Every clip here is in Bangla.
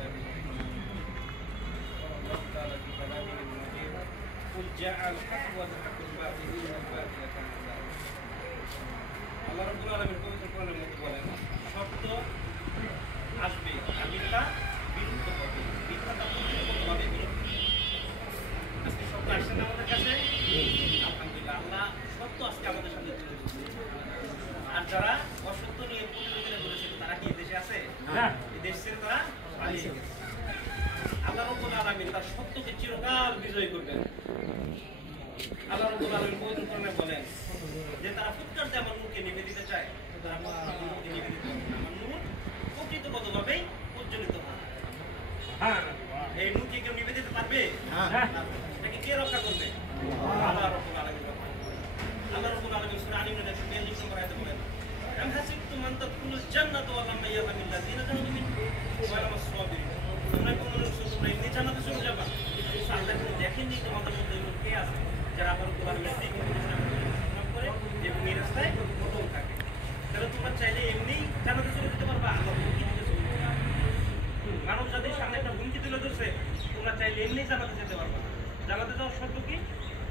আল্লাহ রাব্বুল আলামিন পবিত্র কোরআনের মধ্যে বলেন সত্য আসবে আর মিথ্যা বিলুপ্ত হবে। মিথ্যাটা প্রতিনিয়তভাবে বিলুপ্ত। আজকে সত্য আসছে না আমাদের কাছে, আলহামদুলিল্লাহ আল্লাহ সত্য আজকে আমাদের সামনে তুলে ধরছে। আর যারা অসত্য নিয়ে প্রতিযোগিতা করেছিল তারা কি দেশে আছে? এই দেশ ছেড়ে তারা পালিয়ে গেছে। আল্লাহ রাব্বুল আলামিন তার সত্যকে চিরকাল বিজয় করবেন। আল্লাহ রাব্বুল আলামিন পবিত্র কোরআনে বলেন যে তারা ফুৎকার দিয়ে আমার নূরকে নিভে দিতে চায়, তারা আমার নূরকে নিভে দিতে পারবে না। আমার নূর প্রকৃতগতভাবেই প্রজ্বলিত হয়। এই নূরকে কেউ নিভে দিতে পারবে? এটাকে কে রক্ষা করবে? আল্লাহ রাব্বুল আলামিন। আল্লাহ রাব্বুল আলামিন সূরা আল ইমরানের 42 নম্বর আয়াতে বলেন আম হাসিবতুম আন তাদখুলুল জান্নাতা ওয়া লাম্মা ইয়ালামিল্লাযিনা জাহাদু মিনকুম ওয়া লামাস সাবিরিন। তোমরা কোন মানুষ তোমরা এমনি জান্নাতে চলে যাবা? আল্লাহ কিন্তু দেখেননি তোমাদের মধ্যে এমন কে আছে যারা আল্লাহর কোরআনের দিকে অনুসরণ করে এবং এই রাস্তায় অটল থাকে। তাহলে তোমরা চাইলে এমনি জান্নাতে চলে যেতে পারবা, আল্লাহ হুমকি দিতে চলে যাবে। মানব জাতির সামনে একটা হুমকি তুলে ধরছে, তোমরা চাইলে এমনি জান্নাতে যেতে পারবা না। জান্নাতে যাওয়ার শর্ত কি?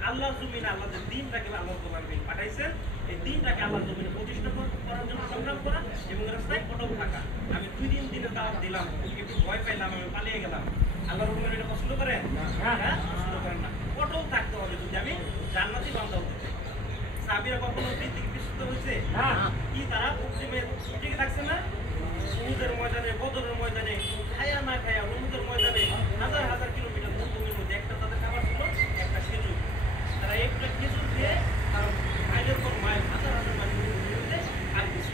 আল্লাহর জমিনে আল্লাহ যে দিনটাকে আল্লাহ কোরআন পাঠাইছেন, এই দিনটাকে আল্লাহর জমিনে প্রতিষ্ঠা করার জন্য সংগ্রাম করা এবং রাস্তায় অটল থাকা। আমি 2 দিন দিনে দাওয়াত দিলাম, একটু ভয় পাইলাম, আমি পালিয়ে গেলাম। আল্লাহর হুকুমের এটা পছন্দ করেন? হ্যাঁ, পছন্দ করেন না। অটল থাকতে হবে যদি আমি জান্নাতি বান্দা হতে চাই। সাহাবীরা কখনো দিক থেকে বিচ্যুত হয়েছে? কি তারা পশ্চিমে টিকে থাকছে না? উহুদের ময়দানে, বদরের ময়দানে, খায়া না খায়া উহুদের ময়দানে হাজার হাজার কিলোমিটার দূরের মধ্যে একটা তাদের খাবার ছিল একটা খেজুর। তারা একটা খেজুর দিয়ে তারা মাইলের পর মাইল হাজার হাজার মাইল আর কিছু।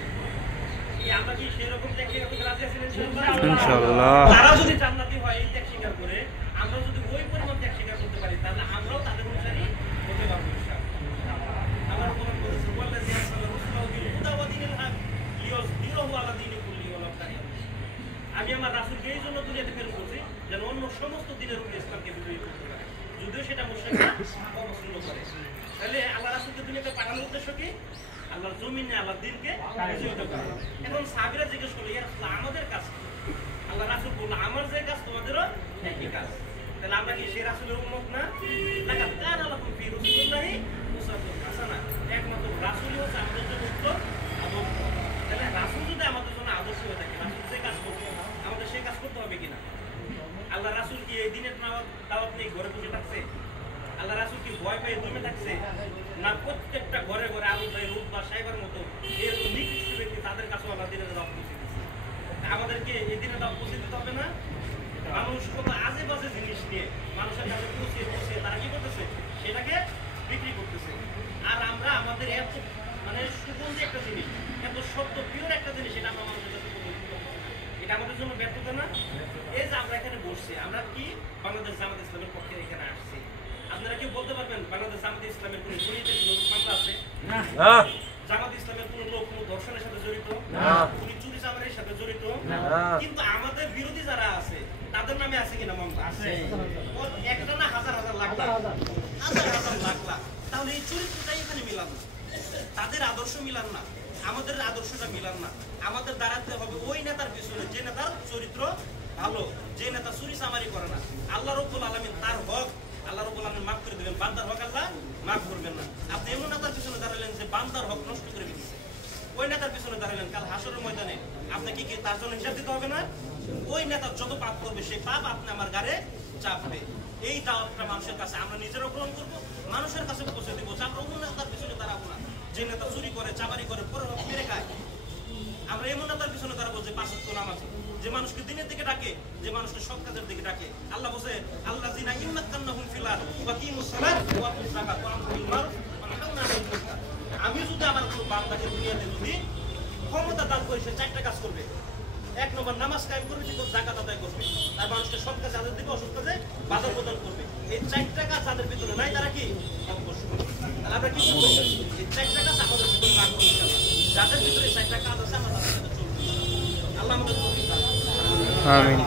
আমরা কি সেরকম ত্যাগ স্বীকার করতে রাজি আছেন ইনশাআল্লাহ? তারা যদি জান্নাতি হয় এই ত্যাগ স্বীকার করে, আমরা যদি ওই পরিমাণ ত্যাগ স্বীকার করতে পারি তাহলে আমরাও তাদের অনুসারী হতে পারবো ইনশাআল্লাহ। আল্লাহ রাব্বুল বলেছেন ওয়াল্লাযী আরসালা রাসূলাহু বিল হুদা ওয়া দীনিল হক লিইয়ুযহিরাহু আলা দীনি কুল্লিহি ওয়ালাউ কারিহা। আমি আমার রাসূলকে এই জন্য দুনিয়াতে প্রেরণ করেছি যেন অন্য সমস্ত দ্বীনের উপরে ইসলামকে বিজয়ী করতে পারে, যদিও সেটা মুশরিকরা অপছন্দ করে। তাহলে আল্লাহ রাসূলকে দুনিয়াতে পাঠানোর উদ্দেশ্য কি? আল্লাহর জমিনে আল্লাহর দ্বীনকে বিজয়ী করা। এখন সাহাবীরা জিজ্ঞেস করলো ইয়া রাসূলুল্লাহ আমাদের কাজ কি? আল্লাহ রাসূল বলল আমার যে কাজ তোমাদেরও একই কাজ। তাহলে আমরা কি সেই রাসূলের উম্মত না? লাকাদ কানা লাকুম ফি রাসূলিল্লাহি উসওয়াতুন হাসানাহ। একমাত্র রাসূলই হচ্ছে আমাদের জন্য উত্তম আদর্শ। তাহলে রাসূল যদি আমাদের জন্য আদর্শ হয়ে থাকে, রাসূল যে কাজ করবে আমাদের সেই কাজ করতে হবে কিনা? আল্লাহ রাসূল কি এই দিনের দাওয়াত নিয়ে ঘরে বসে থাকছে? আল্লাহ রাসূল কি ভয় পেয়ে দমে থাকছে? না, প্রত্যেকটা ঘরে ঘরে আবু জাহেল উতবা সাহেবের মতো এরকম নিকৃষ্ট ব্যক্তি তাদের কাছে আল্লাহ দিনের দাওয়াত পৌঁছে দিচ্ছে। আমাদেরকে এই দিনের দাওয়াত পৌঁছে দিতে হবে না? মানুষ কত আজে বাজে জিনিস নিয়ে মানুষের কাছে পৌঁছে তারা কি করতেছে? সেটাকে বিক্রি করতেছে। আর আমরা আমাদের এত মানে সুগন্ধি একটা জিনিস, এত সত্য পিওর একটা জিনিস, এটা আমরা মানুষের কাছে এটা আমাদের জন্য ব্যর্থতা না? এই যে আমরা এখানে বসছি, আমরা কি বাংলাদেশ জামাত ইসলামের পক্ষে এখানে আসছি? আপনারা কি বলতে পারবেন বাংলাদেশ জামাত ইসলামের কোন দুর্নীতির কোনো মামলা আছে? না। জামাত ইসলামের কোন লোক কোন ধর্ষণের সাথে জড়িত? না। কোন চুরি চামারির সাথে জড়িত? না। কিন্তু আমাদের বিরোধী যারা আছে তাদের নামে আছে কিনা মামলা? আছে। একটা না হাজার হাজার লাখ লাখ হাজার হাজার লাখ লাখ। তাহলে এই চরিত্রটাই এখানে মিলান না, তাদের আদর্শ মিলান না, আমাদের আদর্শটা মিলান না। আমাদের দাঁড়াতে হবে ওই নেতার পিছনে যে নেতার চরিত্র ভালো, যে নেতা চুরি চামারি করে না। আল্লাহ রাব্বুল আলামিন তার হক আল্লাহ রাব্বুল আলামিন মাফ করে দিবেন, বান্দার হক আল্লাহ মাফ করবেন না। আপনি এমন নেতার পিছনে দাঁড়ালেন যে বান্দার হক নষ্ট করে দিচ্ছে, ওই নেতার পিছনে দাঁড়ালেন, কাল হাসরের ময়দানে আপনাকে কি তার জন্য হিসাব দিতে হবে না? ওই নেতার যত পাপ করবে সেই পাপ আপনি আমার গাড়ে চাপবে। এই দাওয়াতটা মানুষের কাছে আমরা নিজেরাও গ্রহণ করবো, মানুষের কাছে পৌঁছে দিব। আমরা অন্য নেতার পিছনে দাঁড়াবো না যে নেতা চুরি করে চামারি করে পরে মেরে খায়। আমরা এমন নেতার পিছনে দাঁড়াবো যে 5 ওয়াক্ত নামাজ, যে মানুষকে দিনের দিকে ডাকে, যে মানুষকে সৎ কাজের দিকে ডাকে। আল্লাহ বলে আল্লাযিনা ইম্মাক্কান্নাহুম ফিল আরদ ওয়া আকিমুস সালাত ওয়া আতুজ যাকাত ওয়া আমরু বিল মারুফ ওয়া নাহাউনা আনিল মুনকার। আমি যদি আমার কোনো বান্দাকে দুনিয়াতে যদি ক্ষমতা দান করি, সে 4টা কাজ করবে। 1 নম্বর নামাজ কায়েম করবে, 2 যাকাত আদায় করবে, আর মানুষকে সৎ কাজে আদেশ দিবে, অসৎ কাজে বাধা প্রদান করবে। এই 4টা কাজ যাদের ভিতরে নাই তারা কি অবশ্যই। তাহলে আমরা কি করব? এই 4টা কাজ আমাদের ভিতরে রাখবো ইনশাআল্লাহ। যাদের ভিতরে 4টা কাজ আছে আমরা তাদের সাথে চলবো। আল্লাহ আমাদের তৌফিক দান করুন। আমিন।